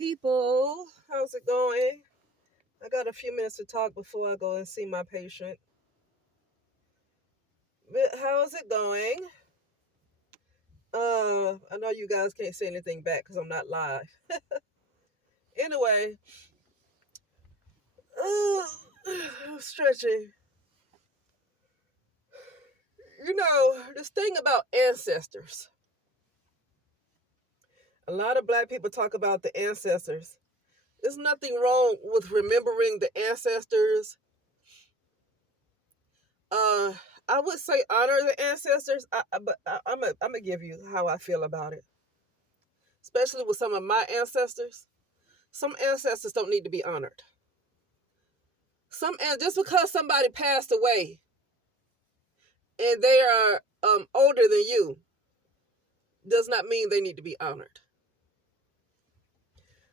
People, how's it going? I got a few minutes to talk before I go and see my patient. But how's it going? I know you guys can't say anything back because I'm not live. Anyway, stretching. This thing about ancestors. A lot of black people talk about the ancestors. There's nothing wrong with remembering the ancestors. Uh, I would say honor the ancestors, but I'm gonna give you how I feel about it, especially with some of my ancestors. Some ancestors don't need to be honored. Just because somebody passed away and they are older than you does not mean they need to be honored.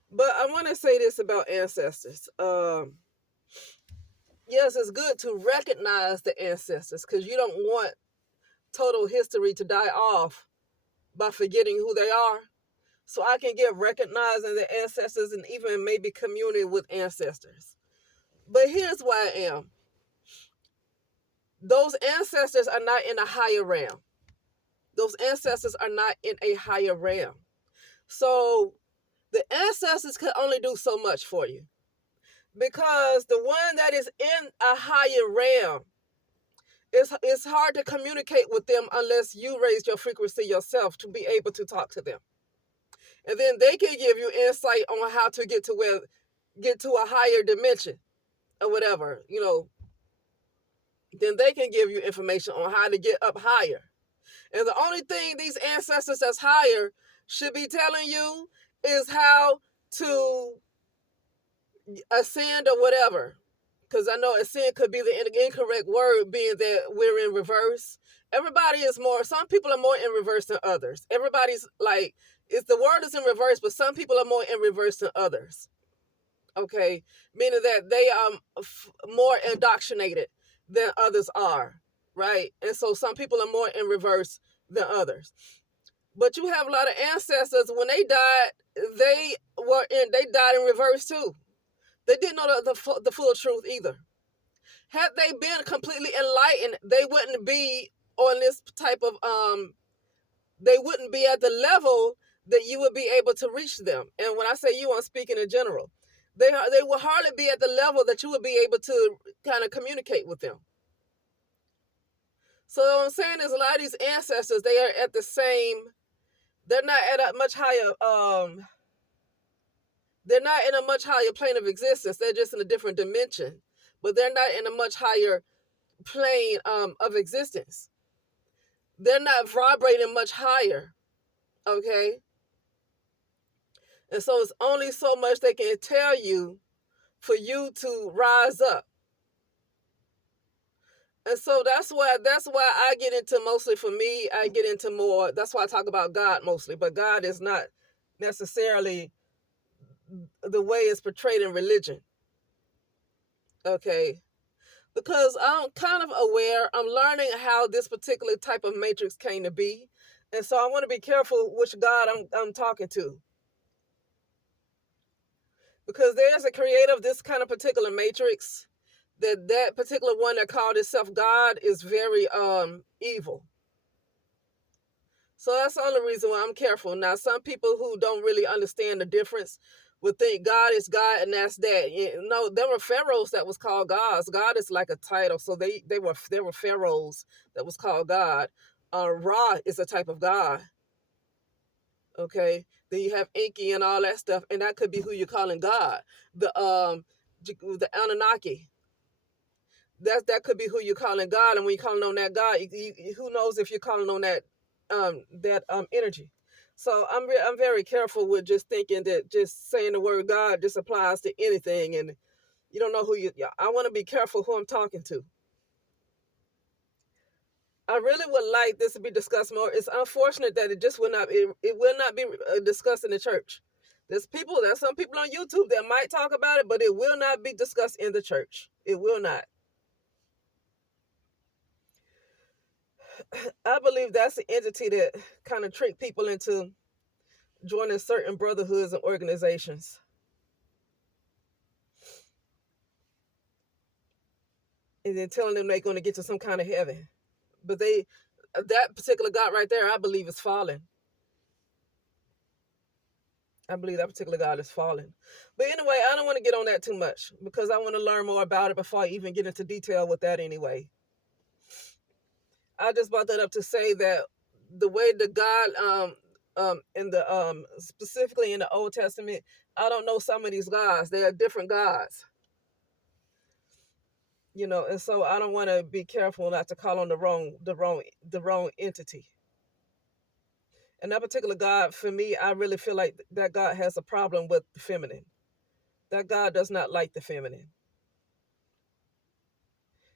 But I want to say this about ancestors. Yes, it's good to recognize the ancestors because you don't want total history to die off by forgetting who they are. So I can get recognizing the ancestors and even maybe communing with ancestors. But here's why I am. Those ancestors are not in a higher realm. Those ancestors are not in a higher realm. So the ancestors can only do so much for you. Because the one that is in a higher realm, it's hard to communicate with them unless you raise your frequency yourself to be able to talk to them. And then they can give you insight on how to get to a higher dimension or whatever, then they can give you information on how to get up higher. And the only thing these ancestors that's higher should be telling you is how to ascend or whatever. Because I know ascend could be the incorrect word, being that we're in reverse. Some people are more in reverse than others. Everybody's like, the word is in reverse, but some people are more in reverse than others. Okay, meaning that they are more indoctrinated than others are, right? And so some people are more in reverse than others. But you have a lot of ancestors, when they died, they died in reverse too. They didn't know the full truth either. Had they been completely enlightened, they wouldn't be on this type of they wouldn't be at the level that you would be able to reach them. And when I say you, I'm speaking in general. They will hardly be at the level that you would be able to kind of communicate with them. So what I'm saying is a lot of these ancestors, they are at the same, they're not at a much higher, they're not in a much higher plane of existence. They're just in a different dimension, but they're not in a much higher plane of existence. They're not vibrating much higher, okay? And so it's only so much they can tell you for you to rise up. And so that's why I get into, mostly for me, I get into more, that's why I talk about God mostly, but God is not necessarily the way it's portrayed in religion. Okay. Because I'm kind of aware, I'm learning how this particular type of matrix came to be. And so I want to be careful which God I'm talking to. Because there's a creator of this kind of particular matrix, that particular one that called itself God is very evil. So that's the only reason why I'm careful. Now, some people who don't really understand the difference would think God is God and that's that. No, there were pharaohs that was called gods. God is like a title, so there were pharaohs that was called God. Ra is a type of God. Okay, then you have Enki and all that stuff, and that could be who you're calling God. The Anunnaki. That could be who you're calling God, and when you're calling on that God, who knows if you're calling on that energy. So I'm very careful with just thinking that just saying the word God just applies to anything, and you don't know who you. I want to be careful who I'm talking to. I really would like this to be discussed more. It's unfortunate that it will not be discussed in the church. There's some people on YouTube that might talk about it, but it will not be discussed in the church. It will not. I believe that's the entity that kind of tricked people into joining certain brotherhoods and organizations. And then telling them they're going to get to some kind of heaven. But that particular God right there, I believe, is fallen. I believe that particular God is fallen. But anyway, I don't want to get on that too much because I want to learn more about it before I even get into detail with that anyway. I just brought that up to say that the way the God in the specifically in the Old Testament, I don't know some of these gods. They are different gods. And so I don't want to be careful not to call on the wrong entity. And that particular God, for me, I really feel like that God has a problem with the feminine. That God does not like the feminine.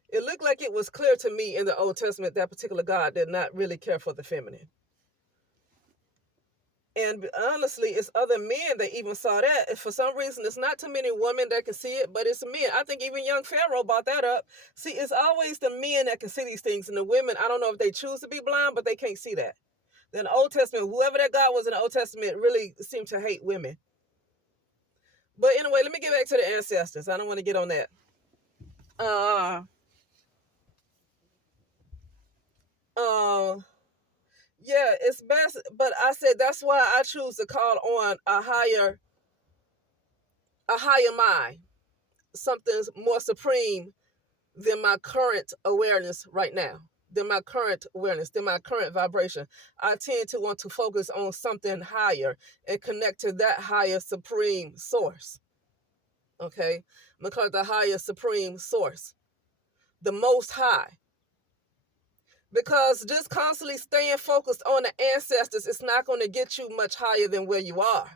It looked like it was clear to me in the Old Testament that particular God did not really care for the feminine. And honestly, it's other men that even saw that. And for some reason, it's not too many women that can see it, but it's men. I think even young Pharaoh brought that up. See, it's always the men that can see these things, and the women, I don't know if they choose to be blind, but they can't see that. In the Old Testament, whoever that God was in the Old Testament really seemed to hate women. But anyway, let me get back to the ancestors. I don't want to get on that. Yeah, it's best, but I said that's why I choose to call on a higher mind, something more supreme than my current awareness right now, than my current vibration. I tend to want to focus on something higher and connect to that higher supreme source. Okay, I'm gonna call it the higher supreme source, the Most High. Because just constantly staying focused on the ancestors, it's not going to get you much higher than where you are.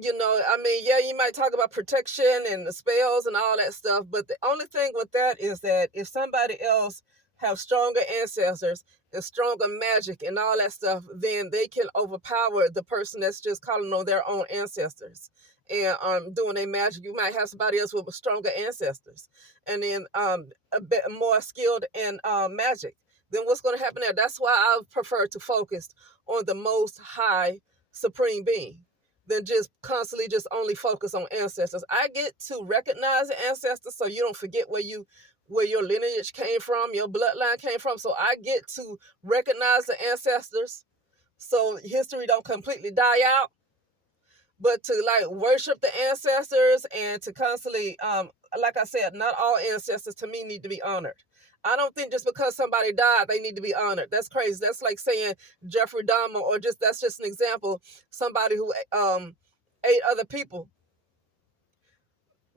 Yeah, you might talk about protection and the spells and all that stuff, but the only thing with that is that if somebody else have stronger ancestors and stronger magic and all that stuff, then they can overpower the person that's just calling on their own ancestors and doing their magic. You might have somebody else with stronger ancestors and then a bit more skilled in magic. Then what's going to happen there? That's why I prefer to focus on the Most High Supreme Being than just constantly just only focus on ancestors. I get to recognize the ancestors so you don't forget where your lineage came from, your bloodline came from. So I get to recognize the ancestors so history don't completely die out. But to like worship the ancestors and to constantly, like I said, not all ancestors to me need to be honored. I don't think just because somebody died, they need to be honored. That's crazy. That's like saying Jeffrey Dahmer, or that's just an example, somebody who ate other people.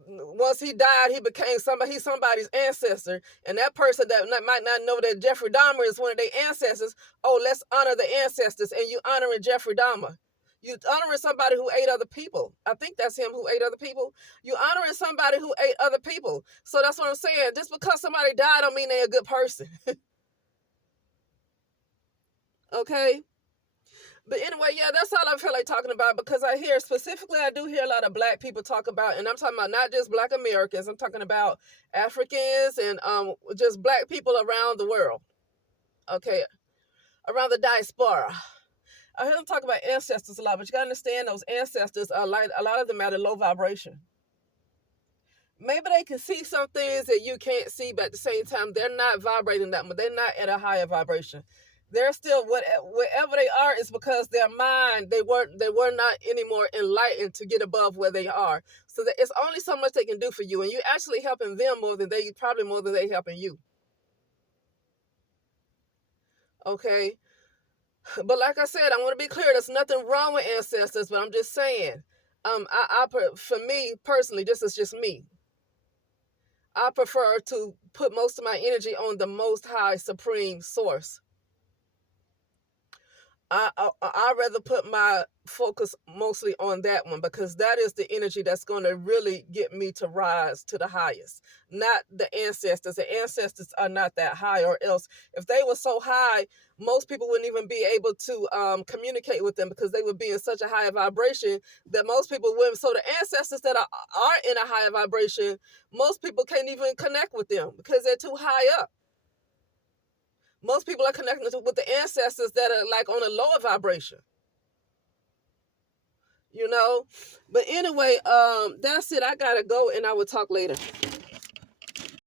Once he died, he became somebody's ancestor. And that person that might not know that Jeffrey Dahmer is one of their ancestors, oh, let's honor the ancestors. And you honoring Jeffrey Dahmer. You honoring somebody who ate other people. I think that's him who ate other people. You honoring somebody who ate other people. So that's what I'm saying. Just because somebody died don't mean they're a good person. Okay? But anyway, yeah, that's all I feel like talking about, because I do hear a lot of black people talk about, and I'm talking about not just black Americans, I'm talking about Africans and just black people around the world. Okay? Around the diaspora. I hear them talk about ancestors a lot, but you gotta understand those ancestors are like, a lot of them at a low vibration. Maybe they can see some things that you can't see, but at the same time, they're not vibrating that much. They're not at a higher vibration. They're still wherever they are is because their mind, they were not anymore enlightened to get above where they are. So that it's only so much they can do for you, and you're actually helping them more than they helping you. Okay. But like I said, I want to be clear. There's nothing wrong with ancestors, but I'm just saying, for me personally, this is just me. I prefer to put most of my energy on the Most High Supreme Source. I rather put my focus mostly on that one, because that is the energy that's going to really get me to rise to the highest, not the ancestors. The ancestors are not that high, or else if they were so high, most people wouldn't even be able to communicate with them, because they would be in such a high vibration that most people wouldn't. So the ancestors that are in a higher vibration, most people can't even connect with them because they're too high up. Most people are connecting with the ancestors that are like on a lower vibration, you know. But anyway, that's it. I gotta go, and I will talk later.